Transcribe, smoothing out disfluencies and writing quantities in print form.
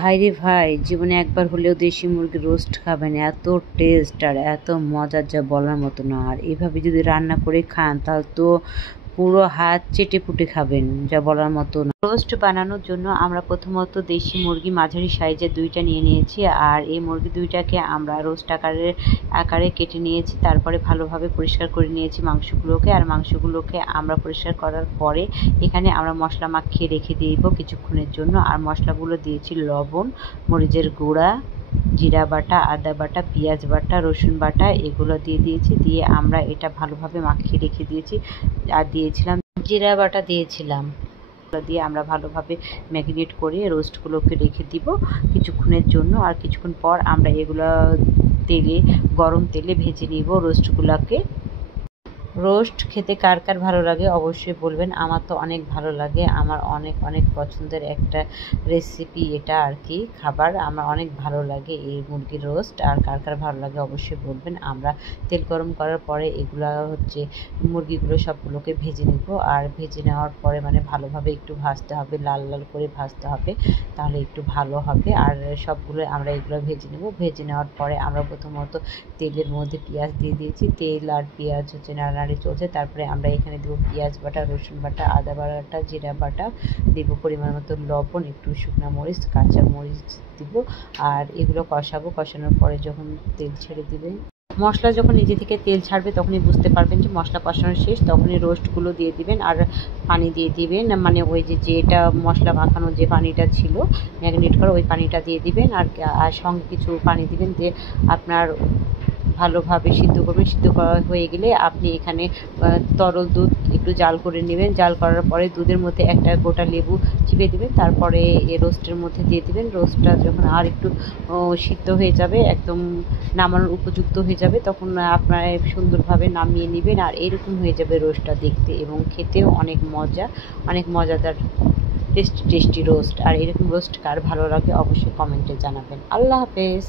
ভাই রে ভাই, জীবনে একবার হলেও দেশি মুরগির রোস্ট খাবেন। এত টেস্ট আর এত মজার, যা বলার মতো না। আর এভাবে যদি রান্না করে খান তাহলে তো পুরো হাত চেটে পুটে খাবেন, যা বলার মতো না। রোস্ট বানানোর জন্য আমরা প্রথমত দেশি মুরগি মাঝারি সাইজের 2টা নিয়ে নিয়েছি। আর এই মুরগি 2টাকে আমরা রোস্ট আকারে কেটে নিয়েছি। তারপরে ভালোভাবে পরিষ্কার করে নিয়েছি মাংসগুলোকে। আর মাংসগুলোকে আমরা পরিষ্কার করার পরে এখানে আমরা মশলা মাখিয়ে রেখে দিব কিছুক্ষণের জন্য। আর মশলাগুলো দিয়েছি লবণ, মরিচের গুঁড়া, জিরা বাটা, আদা বাটা, পেঁয়াজ বাটা, রসুন বাটা, এগুলো দিয়েছি। দিয়ে আমরা এটা ভালোভাবে মাখিয়ে রেখে দিয়েছি। আর দিয়েছিলাম জিরা বাটা দিয়েছিলাম। দিয়ে আমরা ভালোভাবে ম্যারিনেট করে রোস্টগুলোকে রেখে দিব কিছুক্ষণের জন্য। আর কিছুক্ষণ পর আমরা এগুলো গরম তেলে ভেজে নিব রোস্টগুলোকে। রোস্ট খেতে কার কার ভালো লাগে অবশ্যই বলবেন। আমার তো অনেক ভালো লাগে, আমার অনেক অনেক পছন্দের একটা রেসিপি এটা আর কি, খাবার। আমার অনেক ভালো লাগে এই মুরগির রোস্ট। আর কার কার ভালো লাগে অবশ্যই বলবেন। আমরা তেল গরম করার পরে এগুলা মুরগিগুলো সবগুলোকে ভেজে নেব। আর ভেজে নেওয়ার পরে ভালোভাবে একটু ভাজতে হবে, লাল লাল করে ভাজতে হবে, তাহলে একটু ভালো হবে। আর সবগুলো আমরা এগুলো ভেজে নেব। ভেজে নেওয়ার পরে আমরা প্রথমত তেলের মধ্যে পেঁয়াজ দিয়ে দিয়েছি। তেল আর পেঁয়াজ নাড়ানাড়ি চলছে। তারপরে আমরা এখানে দেবো পেঁয়াজ বাটা, রসুন বাটা, আদা বাটা, জিরা বাটা, দেবো পরিমাণ মতো লবণ, একটু শুকনো মরিচ, কাঁচা মরিচ দিব। আর এগুলো কষানোর পরে যখন তেল ছেড়ে দিবে, মশলা যখন নিজে থেকে তেল ছাড়বে তখনই বুঝতে পারবেন যে মশলা কষানো শেষ। তখনই রোস্টগুলো দিয়ে দিবেন আর পানি দিয়ে দিবেন। ওই যেটা মশলা মাখানো যে পানিটা ছিল ম্যারিনেট করা, ওই পানিটা দিয়ে দিবেন। আর সঙ্গে কিছু পানি দিবেন, দিয়ে আপনার ভালোভাবে সিদ্ধ করবেন। সিদ্ধ করা হয়ে গেলে আপনি এখানে তরল দুধ একটু জাল করে নেবেন। জাল করার পরে দুধের মধ্যে একটা গোটা লেবু চিপে দেবেন। তারপরে এই রোস্টের মধ্যে দিয়ে দেবেন। রোস্টটা যখন আর একটু সিদ্ধ হয়ে যাবে, একদম নামানোর উপযুক্ত হয়ে যাবে, তখন আপনারা সুন্দরভাবে নামিয়ে নেবেন। আর এরকম হয়ে যাবে রোস্টটা দেখতে, এবং খেতেও অনেক মজাদার টেস্টি রোস্ট। আর এরকম রোস্ট কার ভালো লাগে অবশ্যই কমেন্টে জানাবেন। আল্লাহ হাফেজ।